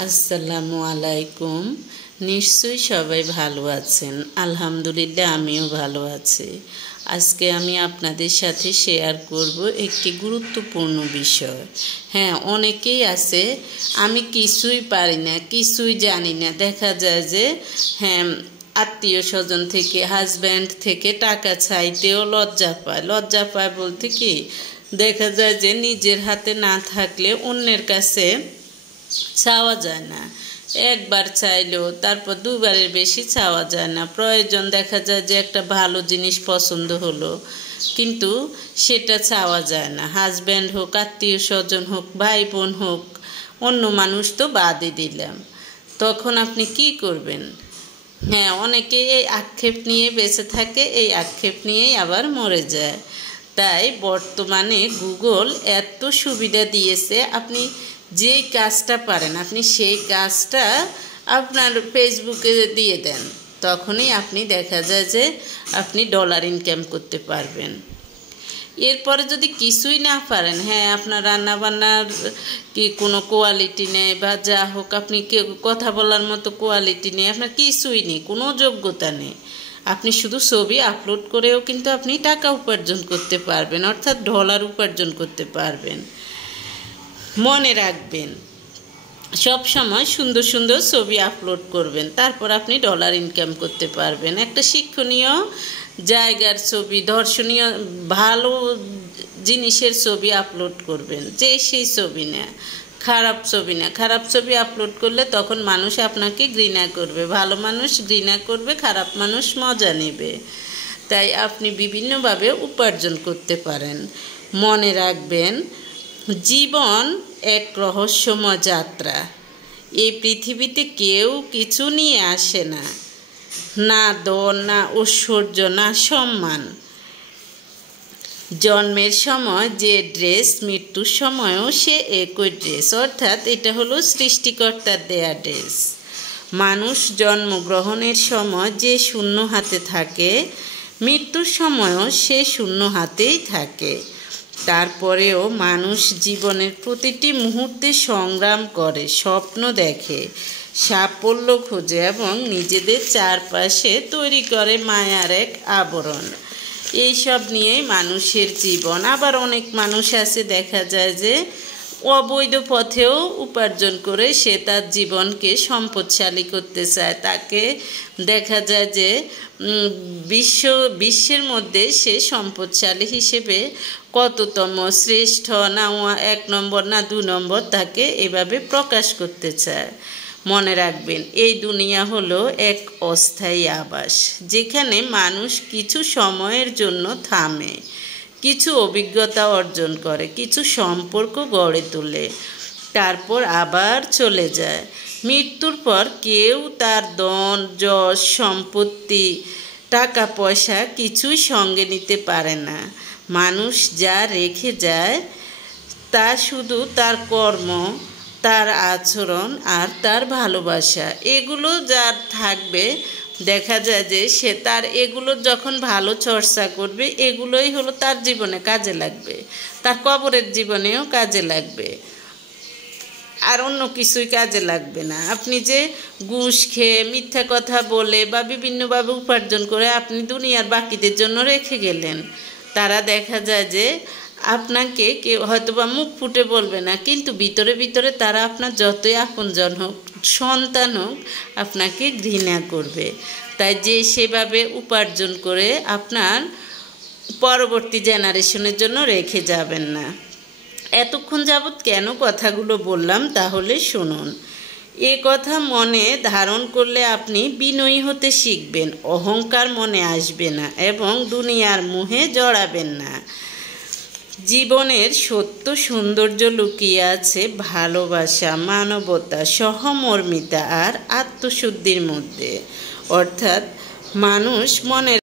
আসসালামু আলাইকুম। নিশ্চয়ই সবাই ভালো আছেন। আলহামদুলিল্লাহ আমিও ভালো আছি। আজকে আমি আপনাদের সাথে শেয়ার করব একটি গুরুত্বপূর্ণ বিষয়। হ্যাঁ, অনেকেই আছে আমি কিছুই পারি না, কিছুই জানি না। দেখা যায় যে হ্যাঁ, আত্মীয় স্বজন থেকে, হাজব্যান্ড থেকে টাকা চাইতেও লজ্জা পায় বলতে কি, দেখা যায় যে নিজের হাতে না থাকলে অন্যের কাছে চাওয়া যায় না। একবার চাইলেও তারপর দুবারের বেশি চাওয়া যায় না। প্রয়োজন দেখা যায় যে একটা ভালো জিনিস পছন্দ হলো, কিন্তু সেটা চাওয়া যায় না। হাজব্যান্ড হোক, আত্মীয় স্বজন হোক, ভাই বোন হোক, অন্য মানুষ তো বাদই দিলাম। তখন আপনি কি করবেন? হ্যাঁ, অনেকে এই আক্ষেপ নিয়ে বেঁচে থাকে, এই আক্ষেপ নিয়েই আবার মরে যায়। তাই বর্তমানে গুগল এত সুবিধা দিয়েছে, আপনি যেই কাজটা পারেন আপনি সেই কাজটা আপনার ফেসবুকে দিয়ে দেন, তখনই আপনি দেখা যায় যে আপনি ডলার ইনকাম করতে পারবেন। এরপরে যদি কিছুই না পারেন, হ্যাঁ আপনার রান্নাবান্নার কি কোনো কোয়ালিটি নেই বা যা হোক, আপনি কথা বলার মতো কোয়ালিটি নেই, আপনার কিছুই নেই, কোনো যোগ্যতা নেই, আপনি শুধু ছবি আপলোড করেও কিন্তু আপনি টাকা উপার্জন করতে পারবেন, অর্থাৎ ডলার উপার্জন করতে পারবেন। মনে রাখবেন, সব সময় সুন্দর সুন্দর ছবি আপলোড করবেন, তারপর আপনি ডলার ইনকাম করতে পারবেন। একটা শিক্ষণীয় জায়গার ছবি, দর্শনীয় ভালো জিনিসের ছবি আপলোড করবেন, যে সেই ছবি না, খারাপ ছবি না। খারাপ ছবি আপলোড করলে তখন মানুষ আপনাকে ঘৃণা করবে, ভালো মানুষ ঘৃণা করবে, খারাপ মানুষ মজা নেবে। তাই আপনি বিভিন্নভাবে উপার্জন করতে পারেন। মনে রাখবেন, জীবন এক রহস্যময় যাত্রা। এই পৃথিবীতে কেউ কিছু নিয়ে আসে না, না ধন, না ঐশ্বর্য, না সম্মান। জন্মের সময় যে ড্রেস, মৃত্যুর সময়ও সে একই ড্রেস, অর্থাৎ এটা হলো সৃষ্টিকর্তার দেয়া ড্রেস। মানুষ জন্মগ্রহণের সময় যে শূন্য হাতে থাকে, মৃত্যুর সময়ও সে শূন্য হাতেই থাকে। তারপরেও মানুষ জীবনের প্রতিটি মুহূর্তে সংগ্রাম করে, স্বপ্ন দেখে, সাফল্য খোঁজে এবং নিজেদের চারপাশে তৈরি করে মায়ার এক আবরণ। এইসব নিয়েই মানুষের জীবন। আবার অনেক মানুষ আছে দেখা যায় যে অবৈধ পথেও উপার্জন করে সে তার জীবনকে সম্পদশালী করতে চায়। তাকে দেখা যায় যে বিশ্বের মধ্যে সে সম্পদশালী হিসেবে কততম, শ্রেষ্ঠ, না 1 নম্বর না 2 নম্বর, তাকে এভাবে প্রকাশ করতে চায়। মনে রাখবেন, এই দুনিয়া হলো এক অস্থায়ী আবাস, যেখানে মানুষ কিছু সময়ের জন্য থামে, কিছু অভিজ্ঞতা অর্জন করে, কিছু সম্পর্ক গড়ে তোলে, তারপর আবার চলে যায়। মৃত্যুর পর কেউ তার ধন, যশ, সম্পত্তি, টাকা পয়সা কিছুই সঙ্গে নিতে পারে না। মানুষ যা রেখে যায় তা শুধু তার কর্ম, তার আচরণ আর তার ভালোবাসা। এগুলো যার থাকবে, দেখা যায় যে সে তার এগুলো যখন ভালো চর্চা করবে, এগুলোই হলো তার জীবনে কাজে লাগবে, তার কবরের জীবনেও কাজে লাগবে, আর অন্য কিছুই কাজে লাগবে না। আপনি যে ঘুষ খেয়ে, মিথ্যা কথা বলে বা বিভিন্নভাবে উপার্জন করে আপনি দুনিয়ার বাকিদের জন্য রেখে গেলেন, তারা দেখা যায় যে আপনাকে কেউ হয়তো বা মুখ ফুটে বলবে না, কিন্তু ভিতরে ভিতরে তারা আপনার যতই আপনজন হোক, সন্তান হোক, আপনাকে ঘৃণা করবে। তাই যে সেভাবে উপার্জন করে আপনার পরবর্তী জেনারেশনের জন্য রেখে যাবেন না। এতক্ষণ যাবৎ কেন কথাগুলো বললাম তাহলে শুনুন। এ কথা মনে ধারণ করলে আপনি বিনয়ী হতে শিখবেন, অহংকার মনে আসবে না এবং দুনিয়ার মোহে জড়াবেন না। জীবনের সত্য সৌন্দর্য লুকিয়ে আছে ভালোবাসা, মানবতা, সহমর্মিতা আর আত্মশুদ্ধির মধ্যে। অর্থাৎ মানুষ মনে